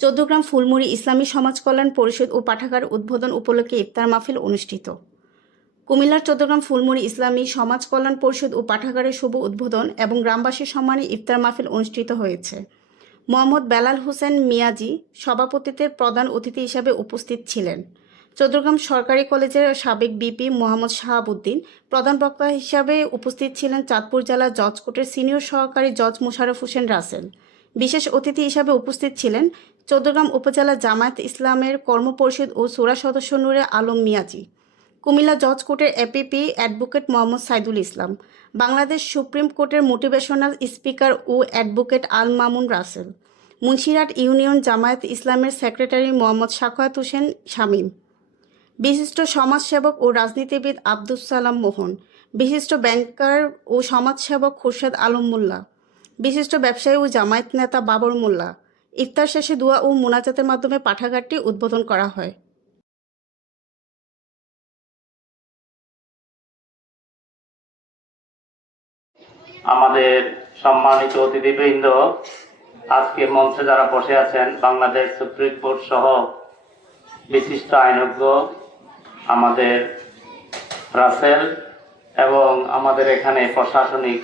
চৌদ্দগ্রাম ফুলমুড়ি ইসলামী সমাজ কল্যাণ পরিষদ ও পাঠাগার উদ্বোধন উপলক্ষে ইফতার মাহফিল অনুষ্ঠিত। কুমিল্লার চৌদ্দগ্রাম ফুলমুড়ি ইসলামী সমাজ কল্যাণ পরিষদ ও পাঠাগারের শুভ উদ্বোধন এবং গ্রামবাসীর সম্মানে ইফতার মাহফিল অনুষ্ঠিত হয়েছে। মোহাম্মদ বেলাল হোসেন মিয়াজি সভাপতিত্বের প্রধান অতিথি হিসাবে উপস্থিত ছিলেন। চৌদ্দগ্রাম সরকারি কলেজের সাবেক বিপি মোহাম্মদ শাহাবুদ্দিন, প্রধান বক্তা হিসাবে উপস্থিত ছিলেন চাঁদপুর জেলা জজ সিনিয়র সহকারী জজ মোশাররফ হোসেন রাসেল। বিশেষ অতিথি হিসাবে উপস্থিত ছিলেন চৌদ্দগ্রাম উপজেলা জামায়াত ইসলামের কর্মপরিষদ ও সুরা সদস্য নূরে আলম মিয়াজি, কুমিল্লা জজ কোর্টের APP advocate Mohammad Saidul Islam, Bangladesh supreme কোর্টের মোটিভেশনাল স্পিকার ও অ্যাডভোকেট আল মামুন রাসেল, মুন্সিরহাট ইউনিয়ন জামায়াত ইসলামের সেক্রেটারি মোহাম্মদ সাখায়াত হোসেন শামীম, বিশিষ্ট সমাজসেবক ও রাজনীতিবিদ আব্দুস সালাম মোহন, বিশিষ্ট ব্যাংকার ও সমাজসেবক খুরশেদ আলম মোল্লা, বিশিষ্ট ব্যবসায়ী ও জামায়াত নেতা বাবর মোল্লা ইফতার শেষে দোয়া ও মোনাজাতের মাধ্যমে পাঠাগারটি উদ্বোধন করা হয়। আমাদের সম্মানিত অতিথিবৃন্দ, আজকে মঞ্চে যারা বসে আছেন, বাংলাদেশ সুপ্রিম কোর্ট সহ বিশিষ্ট আইনজ্ঞ আমাদের রাসেল এবং আমাদের এখানে প্রশাসনিক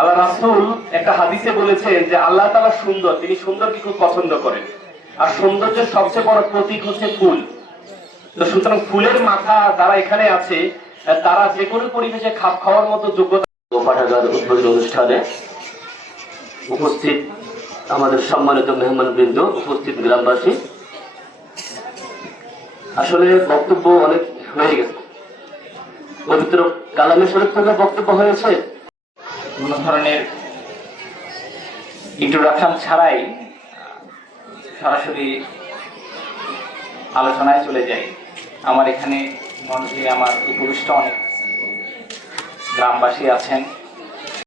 আল্লাহ রাসুল একটা হাদিসে বলেছেন যে আল্লাহ তাআলা সুন্দর, তিনি সুন্দরকে খুব পছন্দ করেন। আর সৌন্দর্যের সবচেয়ে বড় প্রতীক হচ্ছে ফুল। তো সুতরাং ফুলের মাথা যারা এখানে আছে তারা যে কোনো পরিবেশে খাপ খাওয়ার মতো যোগ্যতা পাঠাগার উদ্বোধন অনুষ্ঠানে উপস্থিত আমাদের সম্মানিত মেহমান বৃন্দ উপস্থিত গ্রামবাসী। আসলে বক্তব্য অনেক হয়ে গেছে। পবিত্র কালামে শরীফ থেকে বক্তব্য হয়েছে। কোন ধরনের ইন্ট্রোডাকশন ছাড়াই সরাসরি আলোচনায় চলে যাই। আমার এখানে মঞ্চে আমার উপবিষ্ট অনেক গ্রামবাসী আছেন।